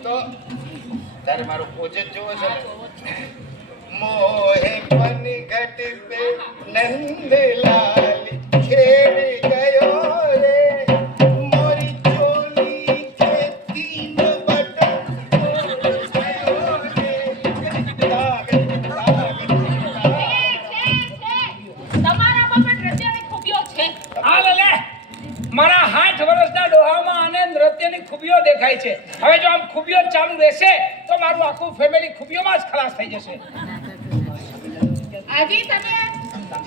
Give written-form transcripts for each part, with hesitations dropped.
તો તારે મારો પ્રોજેક્ટ જોવો છે ને મોહે પનઘટ पे नंदलाल खेल गयो रे मोरी चोली के तीन बटन गयो रे दाग તમારામાં પણ નૃત્યની ખૂબીઓ છે. હાલ લે મારા 60 વર્ષના ડોહામાં આને નૃત્યની ખૂબીઓ દેખાય છે. હવે જો આમ ખૂબીઓ ચાલુ રહેશે તો મારું આખું ફેમિલી ખૂબીઓમાં જ ખલાસ થઈ જશે. આજે તમે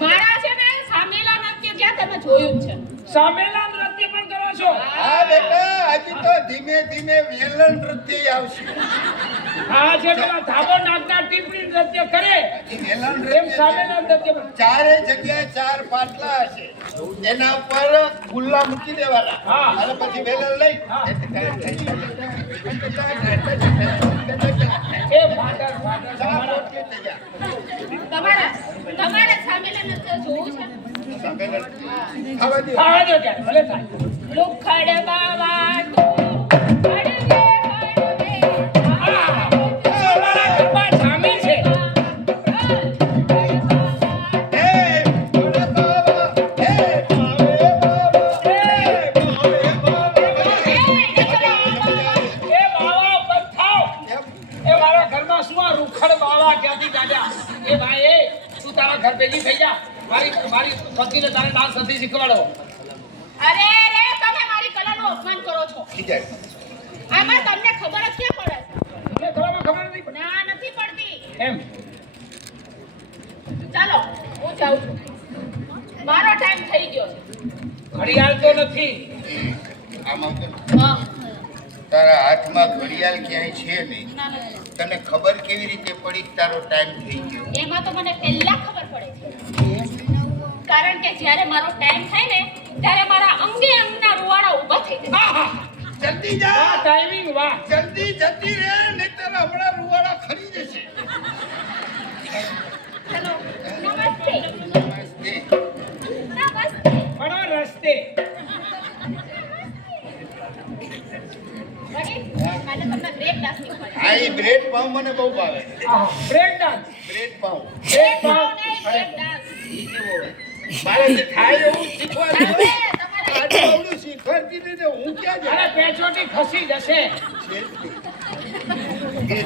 મારા છે ને સામેલા નૃત્ય જ્યાં તમે જોયું જ છે. સામેલા નૃત્ય પણ કરો છો? હા બેટા આજે તો ધીમે ધીમે વેલણ નૃત્ય આવશે. આ જે પેલા ધાબો નાગના ટીપડી નૃત્ય કરે વેલણ એમ સામેલા નૃત્ય પણ. ચારે જગ્યાએ ચાર પાટલા હશે એના ઉપર ખુલ્લા મૂકી દેવાના હા. અને પછી વેલણ લઈ હા. એ એ ફાધર તમારા તમારે સામેલા નૃત્ય જોવું છે. ખાવા દે ખાવા દો ત્યારે ભલે થાય. લુખડ બાવા તું હળવે હળવે આ તમારા ઘરમાં જામી છે. એ બોલે બાબા એ માવે બાબા એ માવે બાબા એ બાવા બતાવ. એ મારા ઘરમાં શું આ રૂખડ બાવા ક્યાંથી કાઢ્યા? એ ભાઈ એ તું તારા ઘર ભેગી થઈ જા. મારી પતિને તારે ડાન્સ નથી શીખવાડો. અરે રે તમે મારી કલાનું અપમાન કરો છો. ખીજાય આમાં તમને ખબર જ ક્યાં પડે? તમને ખરામાં ખબર નથી પડતી? ના નથી પડતી. એમ ચાલો હું જાઉં છું. મારો ટાઈમ થઈ ગયો છે. ઘડિયાળ તો નથી. આમાં તો હા તારા હાથમાં ઘડિયાળ ક્યાંય છે નહીં ના નથી. તને ખબર કેવી રીતે પડી કે તારો ટાઈમ થઈ ગયો? એમાં તો મને પહેલા ખબર પડે છે. કારણ કે જ્યારે મારો ટાઈમ થાય ને ત્યારે મારા અંગે અંગના રૂવાડા ઊભા થઈ જાય. આહા! જલ્દી વાહ જા ટાઈમિંગ વાહ. જલ્દી જતી રહે નહીંતર હમણાં રૂવાડા ખરી જશે. ચલો નમસ્તે. નમસ્તે. નમસ્તે. ફળો રસ્તે. વળી, કાલે તમને બ્રેક ડાન્સ શીખવાડ્યો. આ ઈ બ્રેડ પાઉં મને બહુ ભાવે. આહા! Break dance. બ્રેડ પાઉં બ્રેક પાઉં. Break dance. મારાથી થાય એવું શીખવાડજો. હવે તમારે આટલું આવડું શીખવાડતી નથી તો હું ક્યાં અરે પેચોટી ખસી જશે. જાય?